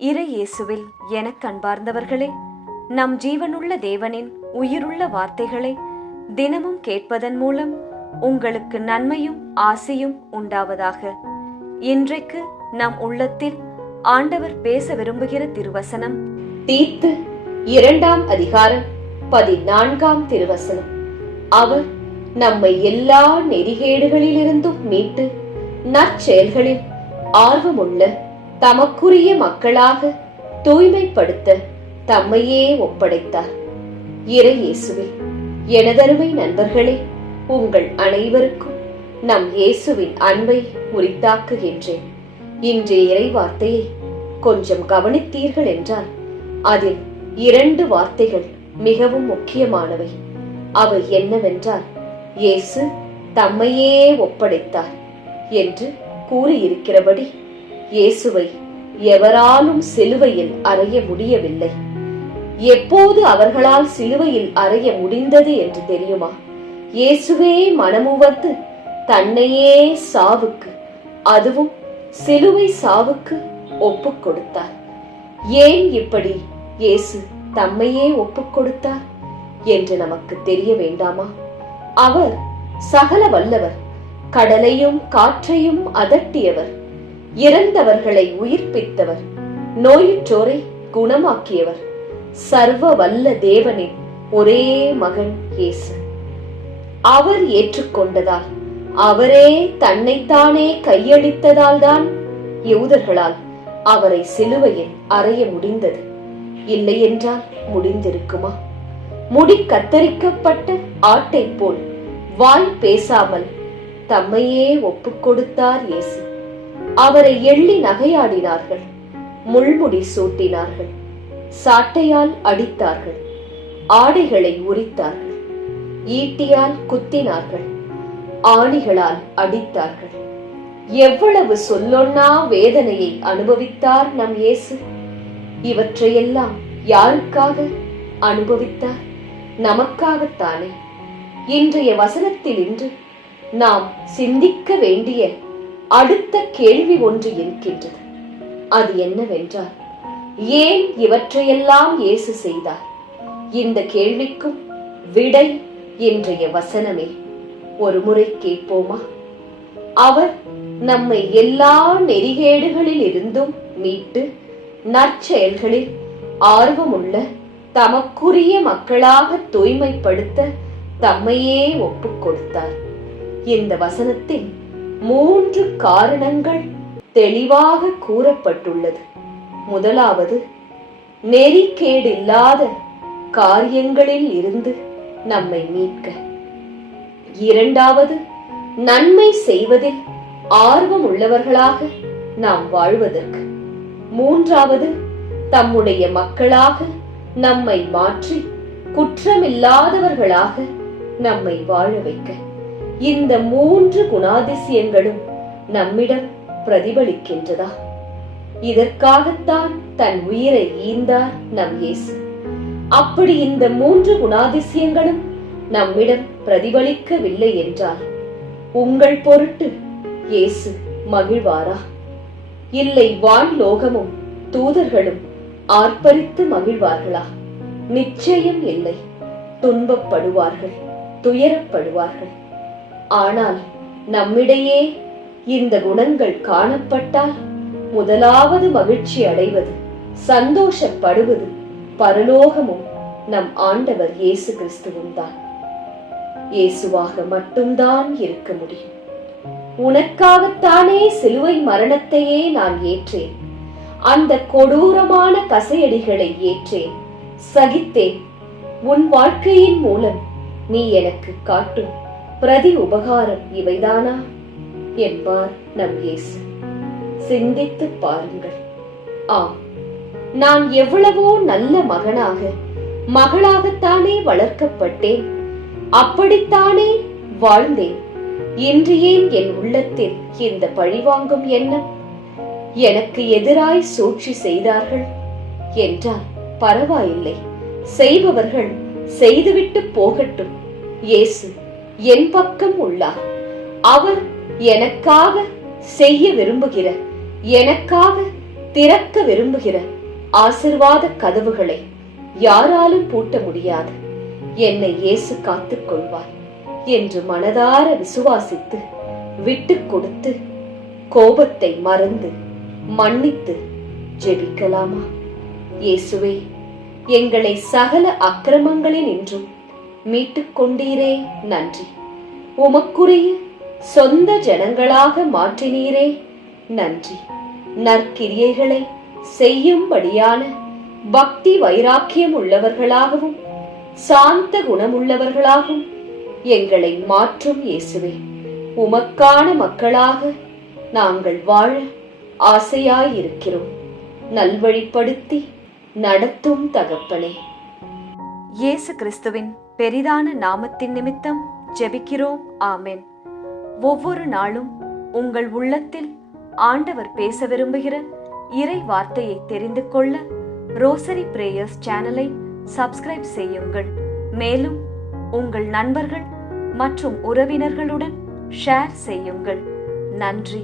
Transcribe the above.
இறை இயேசுவில் எனக் அன்பார்ந்தவர்களே, நம் ஜீவனுள்ள தேவனின் உயிருள்ள வார்த்தைகளை தினமும் கேட்பதன் மூலம் உங்களுக்கு நன்மையும் ஆசியும் உண்டாவதாக. இன்றைக்கு நம் உள்ளத்தில் ஆண்டவர் பேச விரும்புகிற திருவசனம் தீத்து 2ஆம் அதிகாரம் 14ஆம் திருவசனம். அவர் நம்மை எல்லா நெறிகேடுகளிலிருந்தும் மீட்டு நற்செயல்களில் ஆர்வமுள்ள தமக்குரிய மக்களாக தூய்மைப்படுத்த தம்மையே ஒப்படைத்தார். இறை இயேசுவில் எனதருமை நண்பர்களே, உங்கள் அனைவருக்கும் நம் இயேசுவின் அன்பை உரித்தாக்குகின்றேன். இன்றைய இறை வார்த்தையை கொஞ்சம் கவனித்தீர்கள் என்றால் அதில் 2 வார்த்தைகள் மிகவும் முக்கியமானவை. அவை என்னவென்றால், இயேசு தம்மையே ஒப்படைத்தார் என்று கூறியிருக்கிறபடி இயேசுவை எவராலும் சிலுவையில் அறைய முடியவில்லை. எப்போது அவர்களால் சிலுவையில் அறைய முடிந்தது என்று தெரியுமா? இயேசுவே மனமுவந்து தன்னையே சாவுக்கு, அதுவும் சிலுவை சாவுக்கு ஒப்புக் கொடுத்தார். ஏன் இப்படி இயேசு தம்மையே ஒப்புக் கொடுத்தார் என்று நமக்கு தெரிய வேண்டாமா? அவர் சகல வல்லவர், கடலையும் காற்றையும் அதட்டியவர், இறந்தவர்களை உயிர்ப்பித்தவர், நோயுற்றோரை குணமாக்கியவர், சர்வ வல்ல தேவனின் ஒரே மகன் இயேசு. அவர் ஏற்றுக்கொண்டதால், அவரே தன்னைத்தானே கையளித்ததால் தான் யூதர்களால் அவரை சிலுவையில் அறைய முடிந்தது. இல்லை என்றால் முடிந்திருக்குமா? முடி கத்தரிக்கப்பட்ட ஆட்டை போல் வாய் பேசாமல் தம்மையே ஒப்புக் கொடுத்தார் இயேசு. அவரை எள்ளி நகையாடினார்கள், முள்முடி சூட்டினார்கள், சாட்டையால் அடித்தார்கள், ஆடைகளை உரித்தார்கள், ஈட்டியால் குத்தினார்கள், ஆணிகளால் அடித்தார்கள். எவ்வளவு சொல்லொன்னா வேதனையை அனுபவித்தார் நம் இயேசு. இவற்றையெல்லாம் யாருக்காக அனுபவித்தார்? நமக்காகத்தானே. இன்றைய வசனத்தில் இன்று நாம் சிந்திக்க வேண்டிய அடுத்த கேள்வி ஒன்று இருக்கின்றது. அது என்னவென்றால், ஏன் இவற்றையெல்லாம் இயேசு செய்தார்? இந்த கேள்விக்கும் விடை இன்றைய வசனமே. ஒரு முறை கேட்போமா? அவர் நம்மை எல்லா நெறிகேடுகளில் இருந்தும் மீட்டு நற்செயல்களில் ஆர்வமுள்ள தமக்குரிய மக்களாக தூய்மைப்படுத்த தம்மையே ஒப்புக் கொடுத்தார். இந்த வசனத்தில் 3 காரணங்கள் தெளிவாக கூறப்பட்டுள்ளது. முதலாவது, நெறிகேடில்லாத காரியங்களில் இருந்து நம்மை மீட்க. இரண்டாவது, நன்மை செய்வதில் ஆர்வம் உள்ளவர்களாக நாம் வாழ்வதற்கு. மூன்றாவது, தம்முடைய மக்களாக நம்மை மாற்றி குற்றமில்லாதவர்களாக நம்மை வாழ வைக்க. இந்த 3 குணாதிசயங்களும் நம்மிடம் பிரதிபலிக்கின்றதா? இதற்காகத்தான் தன் உயிரை ஈந்தார் நம் இயேசு. அப்படி இந்த 3 குணாதிசயங்களும் நம்மிடம் பிரதிபலிக்கவில்லை என்றால் உங்கள் பொருட்டு இயேசு மகிழ்வாரா? இல்லை, வான்லோகமும் தூதர்களும் ஆர்ப்பரித்து மகிழ்வார்களா? நிச்சயம் இல்லை. துன்பப்படுவார்கள், துயரப்படுவார்கள். ஆனால் நம்மிடையே இந்த குணங்கள் காணப்பட்டால் முதலாவது மகிழ்ச்சி அடைவது, சந்தோஷப்படுவது பரலோகமும் நம் ஆண்டவர் இயேசு கிறிஸ்துவும் தான். இயேசுவாக மட்டும்தான் இருக்க முடியும். உனக்காகத்தானே சிலுவை மரணத்தையே நான் ஏற்றேன். அந்த கொடூரமான கசையடிகளை ஏற்றேன், சகித்தேன். உன் வாழ்க்கையின் மூலம் நீ எனக்கு காட்டும் பிரதி உபகாரம் இவைதானா என்பார் நம் இயேசு. சிந்தித்து பாருங்கள். ஆம், நான் எவ்வளவோ நல்ல மகனாக மகளாகத்தானே வளர்க்கப்பட்டேன், அப்படித்தானே வாழ்ந்தேன். இன்று ஏன் என் உள்ளத்தில் இந்த பழிவாங்கும் எண்ணம்? எனக்கு எதிராய் சூழ்ச்சி செய்தார்கள் என்றால் பரவாயில்லை, செய்பவர்கள் செய்துவிட்டு போகட்டும். இயேசு என் பக்கம் உள்ளார். அவர் எனக்காக செய்ய விரும்புகிற, எனக்காக திறக்க விரும்புகிற ஆசிர்வாத கதவுகளை யாராலும் பூட்ட முடியாது. என்னை இயேசு காத்துக் கொள்வார் என்று மனதார விசுவாசித்து விட்டு கொடுத்து கோபத்தை மறந்து மன்னித்து ஜெபிக்கலாமா? இயேசுவே, எங்களை சகல அக்கிரமங்களினின்றும் மீட்டுக் கொண்டீரே, நன்றி. உமக்குரிய சொந்த ஜனங்களாக மாற்றினீரே, நன்றி. நற்கிரியைகளை செய்யும்படியான பக்தி வைராக்கியம் உள்ளவர்களாகவும் சாந்த குணமுள்ளவர்களாகவும் எங்களை மாற்றும் இயேசுவே. உமக்கான மக்களாக நாங்கள் வாழ ஆசையாயிருக்கிறோம். நல்வழிப்படுத்தி நடத்தும் தகப்பனே. இயேசு கிறிஸ்துவின் பெரிதான நாமத்தின் நிமித்தம் ஜெபிக்கிறோம். ஆமென். ஒவ்வொரு நாளும் உங்கள் உள்ளத்தில் ஆண்டவர் பேச விரும்புகிற இறை வார்த்தையை தெரிந்து கொள்ள ரோசரி பிரேயர்ஸ் சேனலை சப்ஸ்கிரைப் செய்யுங்கள். மேலும் உங்கள் நண்பர்கள் மற்றும் உறவினர்களுடன் ஷேர் செய்யுங்கள். நன்றி.